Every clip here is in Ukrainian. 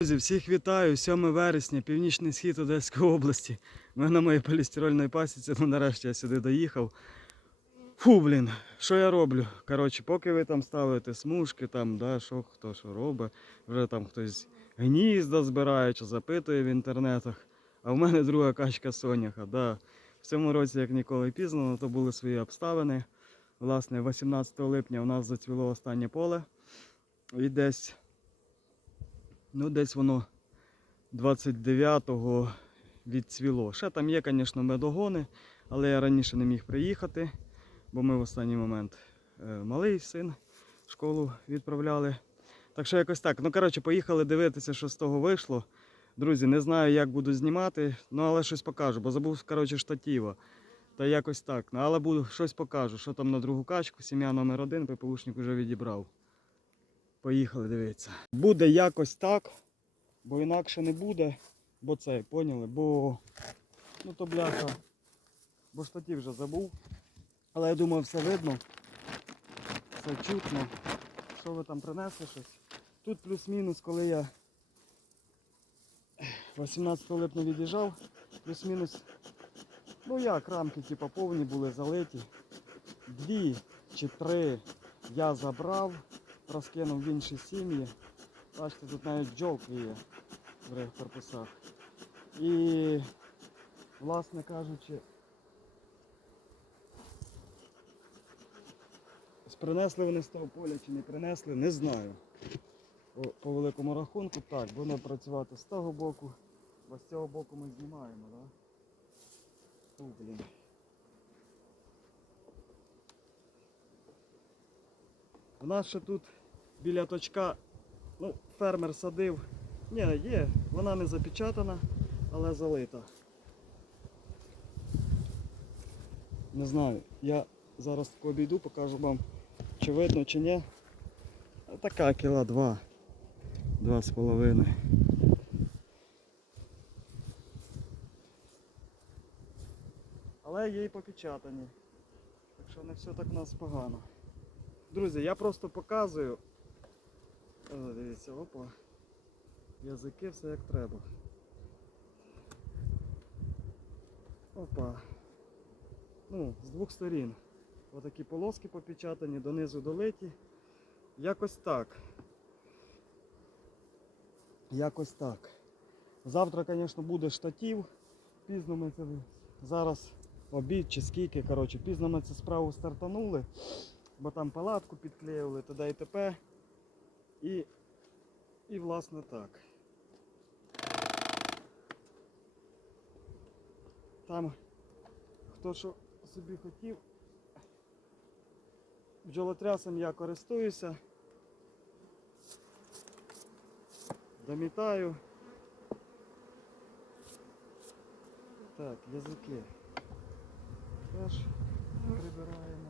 Друзі, всіх вітаю. 7 вересня, північний схід Одеської області. Ми на моїй полістирольній пасіці, ну нарешті я сюди доїхав. Фу, блін, що я роблю? Коротше, поки ви там ставите смужки, там, да, що хто що робить, вже там хтось гнізда збирає чи запитує в інтернетах. А в мене друга качка соняха. Да. В цьому році, як ніколи пізно, але то були свої обставини. Власне, 18 липня у нас зацвіло останнє поле. І десь Ну, десь воно 29-го відцвіло. Ще там є, звісно, медогони, але я раніше не міг приїхати, бо ми в останній момент е, малий син в школу відправляли. Так що якось так. Ну, коротше, поїхали дивитися, що з того вийшло. Друзі, не знаю, як буду знімати, ну але щось покажу, бо забув, коротше, штатива. Та якось так. Ну, але буду щось покажу, що там на другу качку, сім'я номер один, ППУшник вже відібрав. Поїхали дивитися. Буде якось так, бо інакше не буде. Бо це, поняли? Бо ну то бляха. Бо штатів вже забув. Але я думаю, все видно. Все чутно. Що ви там принесли щось? Тут плюс-мінус, коли я 18 липня від'їжджав, плюс-мінус. Ну як, рамки типу, повні були залиті. Дві чи три я забрав розкинув в інші сім'ї. Бачите, тут навіть бджолки є в корпусах. І, власне кажучи, принесли вони з того поля чи не принесли, не знаю. По, великому рахунку так, будемо працювати з того боку, бо з цього боку ми знімаємо, так? Да? Фу, блін. У нас ще тут біля точка, ну, фермер садив. Ні, є, вона не запечатана, але залита. Не знаю, я зараз обійду, покажу вам, чи видно, чи ні. Така кіла два. Два з половиною. Але є і попечатані. Так що не все так у нас погано. Друзі, я просто показую. О, дивіться, опа. Язики все як треба. Опа. Ну, з двох сторін. Отакі полоски попечатані, донизу долиті. Якось так. Якось так. Завтра, звісно, буде штатів. Пізно ми це зараз обід чи скільки. Коротше, пізно ми цю справу стартанули бо там палатку підклеїли, туди і т.п. І, і власне так. Там хто що собі хотів, бджолотрясом я користуюся, домітаю. Так, язики теж прибираємо.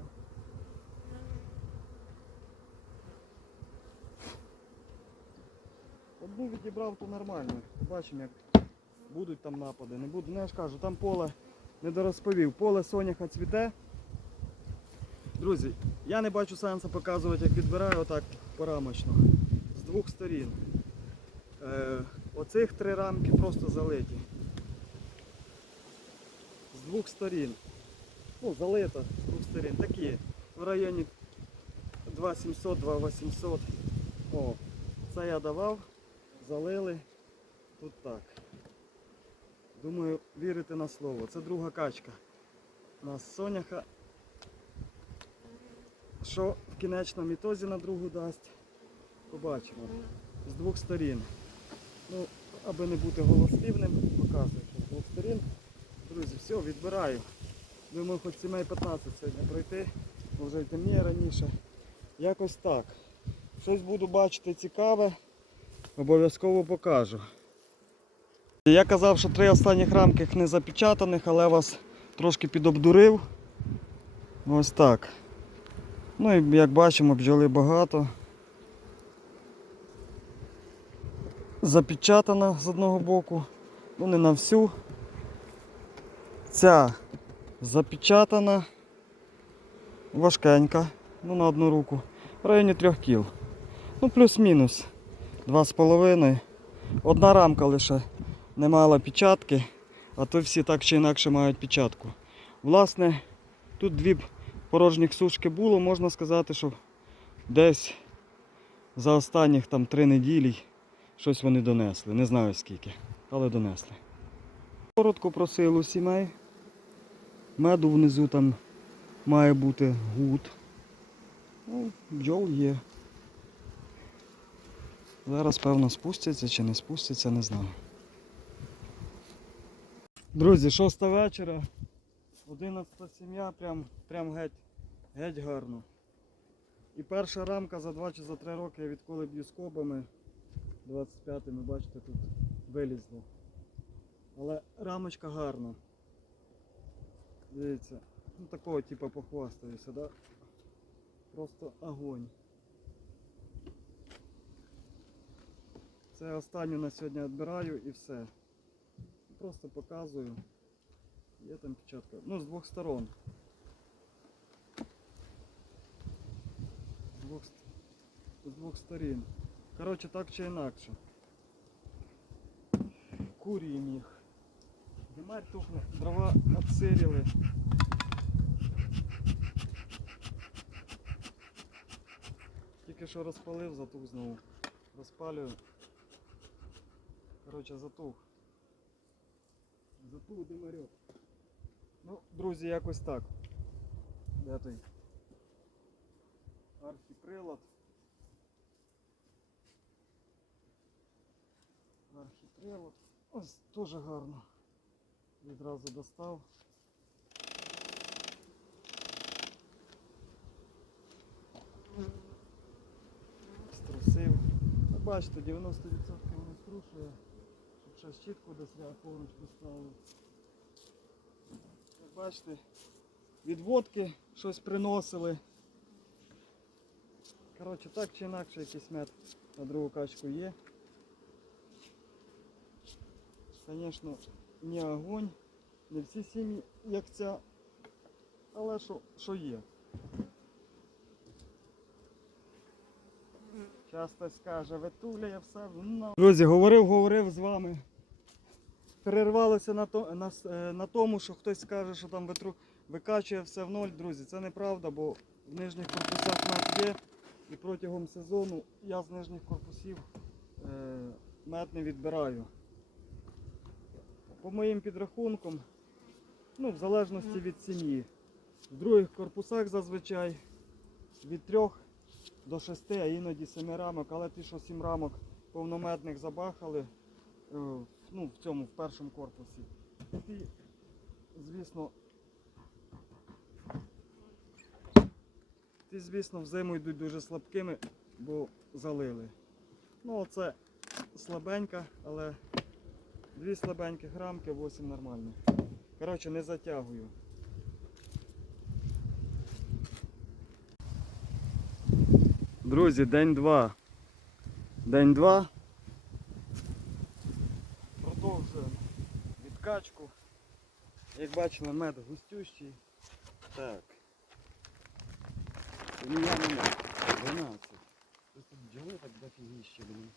Одну відібрав, то нормально. Побачимо, як будуть там напади. Не буду. Ну я ж кажу, там поле не дорозповів. Поле соняха цвіте. Друзі, я не бачу сенсу показувати, як відбираю отак порамочно. З двох сторін. Е, оцих три рамки просто залиті. З двох сторін. Ну, залито з двох сторін. Такі. В районі 2700-2800. О, це я давав залили тут так. Думаю, вірити на слово. Це друга качка. У нас соняха. Що в кінечному ітозі на другу дасть, побачимо. З двох сторін. Ну, аби не бути голослівним, показую, з двох сторін. Друзі, все, відбираю. Думаю, хоч сімей 15 сьогодні пройти, бо вже й темніє раніше. Якось так. Щось буду бачити цікаве. Обов'язково покажу. Я казав, що три останніх рамки не запечатаних, але вас трошки підобдурив. Ось так. Ну і як бачимо, бджоли багато. Запечатана з одного боку, ну не на всю. Ця запечатана, важкенька, ну на одну руку, в районі трьох кіл. Ну плюс-мінус. Два з половиною. Одна рамка лише не мала печатки, а то всі так чи інакше мають печатку. Власне, тут дві порожніх сушки було, можна сказати, що десь за останніх там три неділі щось вони донесли. Не знаю скільки, але донесли. Коротко про силу сімей. Меду внизу там має бути гуд. Ну, бджол є. Зараз, певно, спустяться чи не спустяться, не знаю. Друзі, шоста вечора. 11 сім'я, прям, прям геть, геть гарно. І перша рамка за 2 чи за 3 роки, я відколи б'ю скобами 25-ми, бачите, тут вилізло. Але рамочка гарна. Дивіться, ну такого типу похвастаюся, да? Просто огонь. Це останню на сьогодні відбираю і все. Просто показую. Є там печатка. Ну, з двох сторон. З двох, з двох сторін. Коротше, так чи інакше. Куріємо їх. Димарь тухне, дрова обсиріли. Тільки що розпалив, затух знову. Розпалюю. Коротше, затух. Затух димарьок. Ну, друзі, якось так. Де той? Архіприлад. Архіприлад. Ось теж гарно. Відразу достав. Струсив. Бачите, 90% воно струшує, ще щітку десь я поруч поставив. Як бачите, від водки щось приносили. Коротше, так чи інакше якийсь мед на другу качку є. Звісно, не огонь, не всі сім'ї, як ця, але що, є. Часто скаже, ветуля, я все. Друзі, говорив, говорив з вами. Перервалося на, то, на, е, на тому, що хтось скаже, що там ветру викачує все в ноль. Друзі, це неправда, бо в нижніх корпусах мед є. І протягом сезону я з нижніх корпусів е, мед не відбираю. По моїм підрахункам, ну, в залежності від сім'ї. В других корпусах зазвичай від 3 до 6, а іноді 7 рамок, але ті, що 7 рамок повномедних забахали, е, ну, в цьому, в першому корпусі. Ті, звісно, ті, звісно, в зиму йдуть дуже слабкими, бо залили. Ну, оце слабенька, але дві слабеньких рамки, 8 нормальних. Коротше, не затягую. Друзі, день два. День два. Як бачимо, мед густющий. Так. У я не мед. 12. Просто бджоли так дофігіще, блін.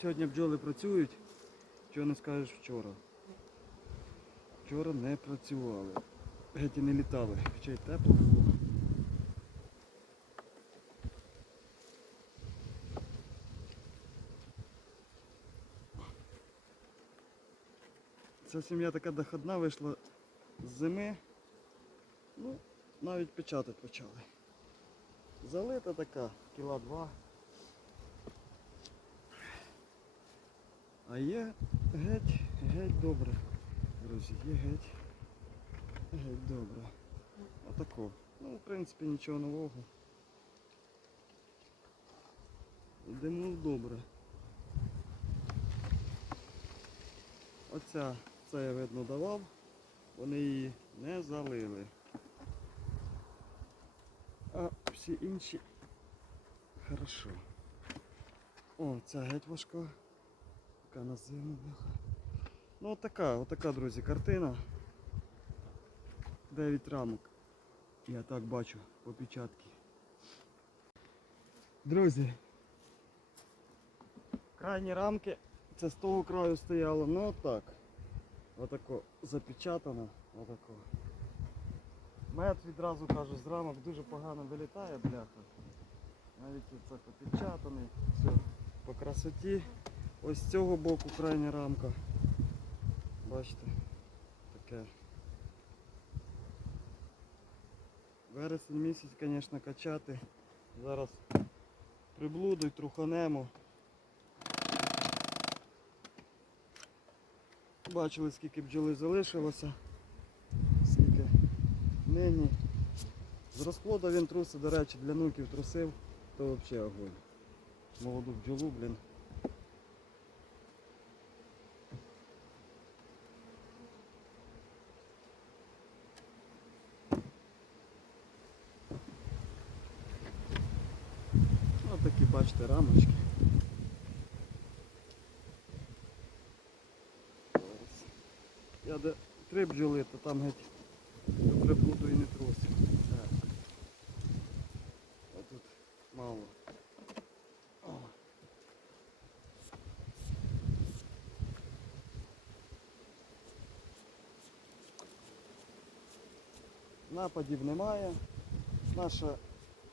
Сьогодні бджоли працюють, чого не скажеш вчора. Вчора не працювали. Геть і не літали, хоча й тепло було. Ця сім'я така доходна вийшла з зими. Ну, навіть печатати почали. Залита така, кіла два. А є геть, геть добре. Друзі, є геть. Геть добре. Отако. Ну, в принципі, нічого нового. Йдемо добре. Оця, це я видно давав, вони її не залили. А всі інші хорошо. О, ця геть важка. Така на зиму бляха. Ну отака, отака, друзі, картина. 9 рамок. Я так бачу по печатці. Друзі. Крайні рамки. Це з того краю стояло, ну отак. Отако запечатано. Отако. Мед відразу кажу, з рамок дуже погано вилітає бляха. Навіть це попечатаний. Все по красоті. Ось з цього боку крайня рамка. Бачите, таке. Вересень місяць, звісно, качати. Зараз приблудуть, труханемо. Бачили, скільки бджоли залишилося, скільки нині. З розплоду він трусив, до речі, для нуків трусив, то взагалі огонь. Молоду бджолу, блін. Ось такі, бачите, рамочки. Я де три бджоли, то там геть до приблуду і не трусив. Так. А тут мало. Нападів немає. Наше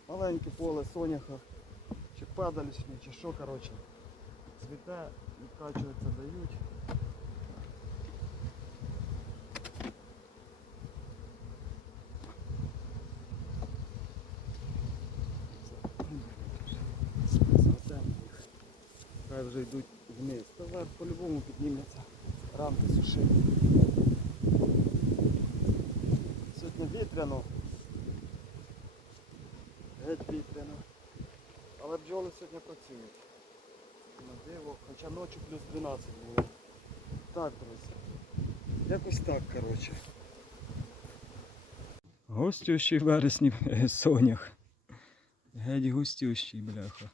маленьке поле соняха, чи падалічні, чи що, коротше, цвіте, відкачується, дають. Згортаємо їх. Хай вже йдуть вниз. Та вверх по-любому підніметься. Рамки сушити. Сьогодні вітряно. Геть вітряно. Але бджоли сьогодні працюють. На диво, хоча ночі плюс 12 було. Так, друзі. Якось так, коротше. Гостющий вересні сонях. Геть густющий, бляха.